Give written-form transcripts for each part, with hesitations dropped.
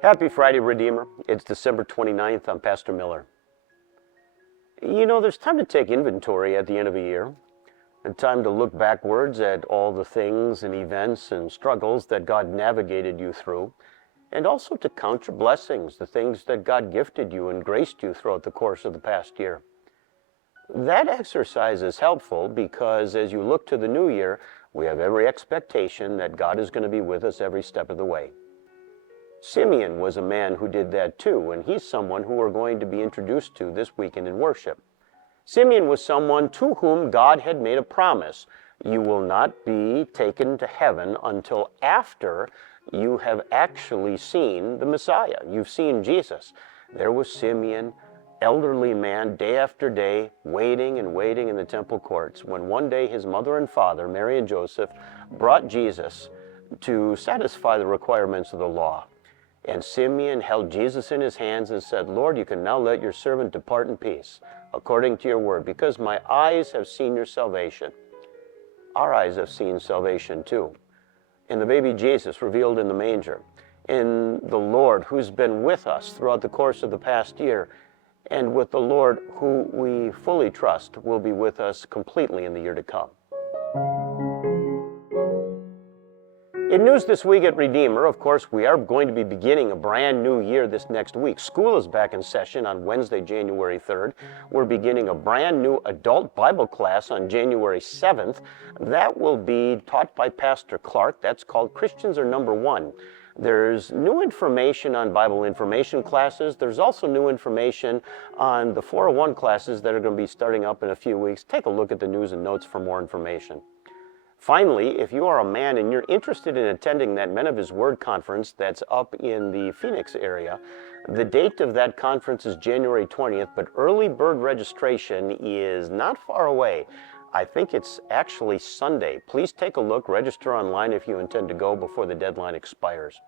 Happy Friday, Redeemer. It's December 29th. I'm Pastor Miller. You know, there's time to take inventory at the end of a year, and time to look backwards at all the things and events and struggles that God navigated you through, and also to count your blessings, the things that God gifted you and graced you throughout the course of the past year. That exercise is helpful because as you look to the new year, we have every expectation that God is going to be with us every step of the way. Simeon was a man who did that too, and he's someone who we're going to be introduced to this weekend in worship. Simeon was someone to whom God had made a promise. You will not be taken to heaven until after you have actually seen the Messiah. You've seen Jesus. There was Simeon, elderly man, day after day, waiting and waiting in the temple courts, when one day his mother and father, Mary and Joseph, brought Jesus to satisfy the requirements of the law. And Simeon held Jesus in his hands and said, Lord, you can now let your servant depart in peace, according to your word, because my eyes have seen your salvation. Our eyes have seen salvation too. In the baby Jesus revealed in the manger, in the Lord who's been with us throughout the course of the past year, and with the Lord who we fully trust will be with us completely in the year to come. In news this week at Redeemer, of course, we are going to be beginning a brand new year this next week. School is back in session on Wednesday, January 3rd. We're beginning a brand new adult Bible class on January 7th. That will be taught by Pastor Clark. That's called Christians Are Number One. There's new information on Bible information classes. There's also new information on the 401 classes that are going to be starting up in a few weeks. Take a look at the news and notes for more information. Finally, if you are a man and you're interested in attending that Men of His Word conference that's up in the Phoenix area, the date of that conference is January 20th, but early bird registration is not far away. I think it's actually Sunday. Please take a look, register online if you intend to go before the deadline expires.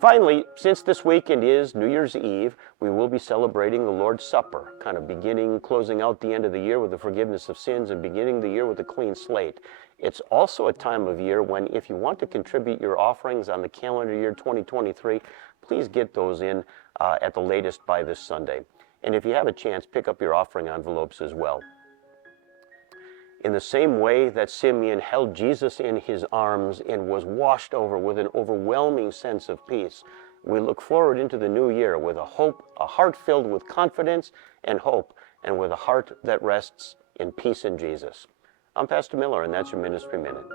Finally, since this weekend is New Year's Eve, we will be celebrating the Lord's Supper, kind of closing out the end of the year with the forgiveness of sins and beginning the year with a clean slate. It's also a time of year when, if you want to contribute your offerings on the calendar year 2023, please get those in at the latest by this Sunday. And if you have a chance, pick up your offering envelopes as well. In the same way that Simeon held Jesus in his arms and was washed over with an overwhelming sense of peace, we look forward into the new year with a heart filled with confidence and hope, and with a heart that rests in peace in Jesus. I'm Pastor Miller, and that's your Ministry Minute.